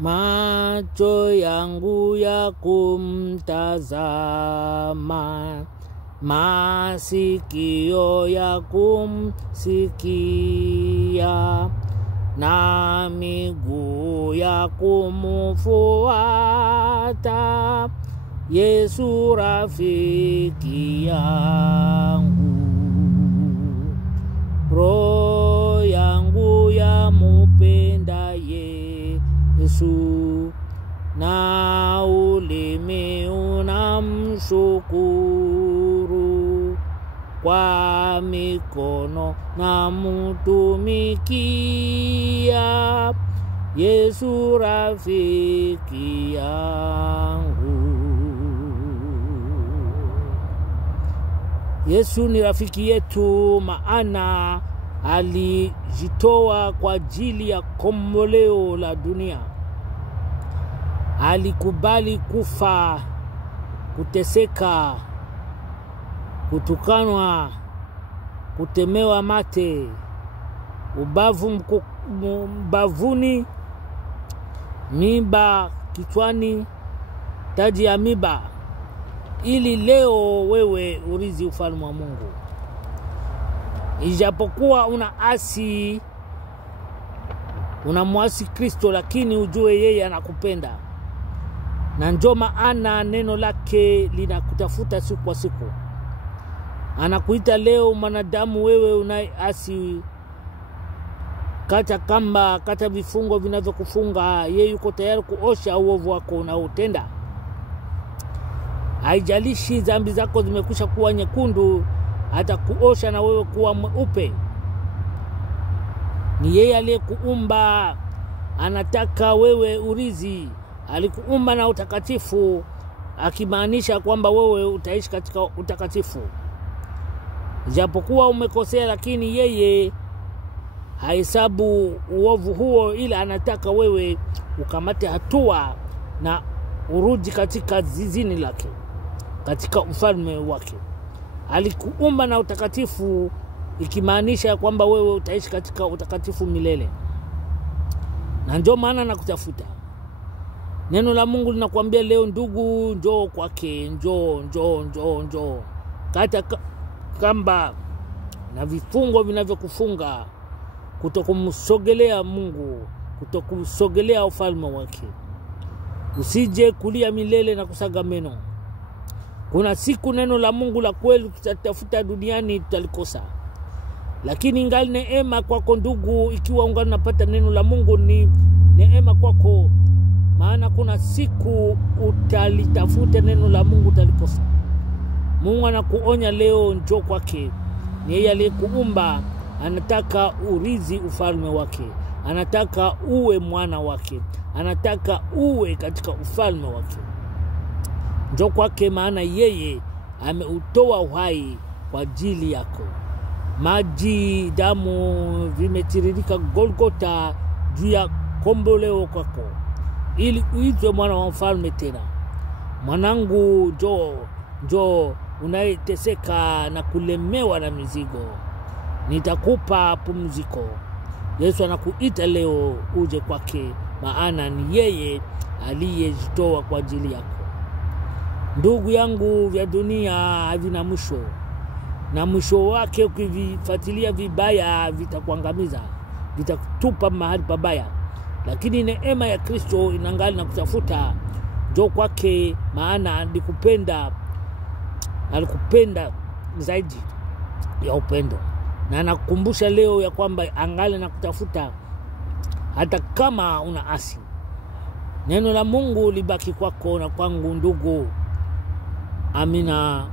macho yangu ya kumtazama, masikio ya kumsikia, na miguu ya kumfuata Yesu rafiki yangu. Roho yangu ya mupenda Yesu, na ulimi unamshukuru, kwa mikono na mutumikia Yesu rafiki yangu. Yesu ni rafiki yetu, maana alijitoa kwa ajili ya komboleo la dunia. Alikubali kufa, kuteseka, kutukanwa, kutemewa mate, ubavu mbavuni, miba kichwani, taji ya miba, ili leo wewe urithi ufalme wa Mungu. Ijapokuwa unamwasi Kristo, lakini ujue yeye anakupenda. Na ndio maana neno lake linakutafuta siku kwa siku. Anakuita leo mwanadamu, wewe unaasi, kata kamba, kata vifungo vinavyokufunga. Yeye yuko tayari kuosha uovu wako unaotenda. Haijalishi dhambi zako zimekwisha kuwa nyekundu, hata kuosha na wewe kuwa mweupe. Ni yeye aliyekuumba, anataka wewe urithi. Alikuumba na utakatifu, akimaanisha kwamba wewe utaishi katika utakatifu. Japokuwa umekosea, lakini yeye hahesabu uovu huo, ila anataka wewe ukamate hatua na urudi katika zizini lake, katika ufalme wake. Alikuumba na utakatifu, ikimaanisha kwamba wewe utaishi katika utakatifu milele. Na ndio maana nakutafuta. Neno la Mungu linakuambia leo, ndugu, njoo kwake, njoo. Kata kamba na vifungo vinavyokufunga kutokumsogelea Mungu, kutokumsogelea ufalme wake. Usije kulia milele na kusaga meno. Kuna siku neno la Mungu la kweli tutatafuta duniani tutalikosa. Lakini ingali neema kwako ndugu, ikiwa ungali unapata neno la Mungu, ni neema kwako. Maana kuna siku utalitafuta neno la Mungu utalikosa. Mungu anakuonya leo, njoo kwake. Ni yeye aliyekuumba, anataka urithi ufalme wake. Anataka uwe mwana wake. Anataka uwe katika ufalme wake. Njoo kwake, maana yeye ameutoa uhai kwa ajili yako. Maji, damu vimetiririka Golgotha juu ya komboleo kwako, ili uitwe mwana wa mfalme tena. Mwanangu, njoo unayeteseka na kulemewa na mizigo, nitakupa pumziko. Yesu anakuita leo uje kwake, maana ni yeye aliyejitoa kwa ajili yako. Ndugu yangu, vya dunia havina mwisho, na mwisho wake ukivifuatilia vibaya vitakuangamiza, vitakutupa mahali pabaya. Lakini neema ya Kristo inangali na kutafuta. Njoo kwake, maana alikupenda zaidi ya upendo. Na anakukumbusha leo ya kwamba angali na kutafuta hata kama unaasi. Neno la Mungu libaki kwako na kwangu ndugu. Amina.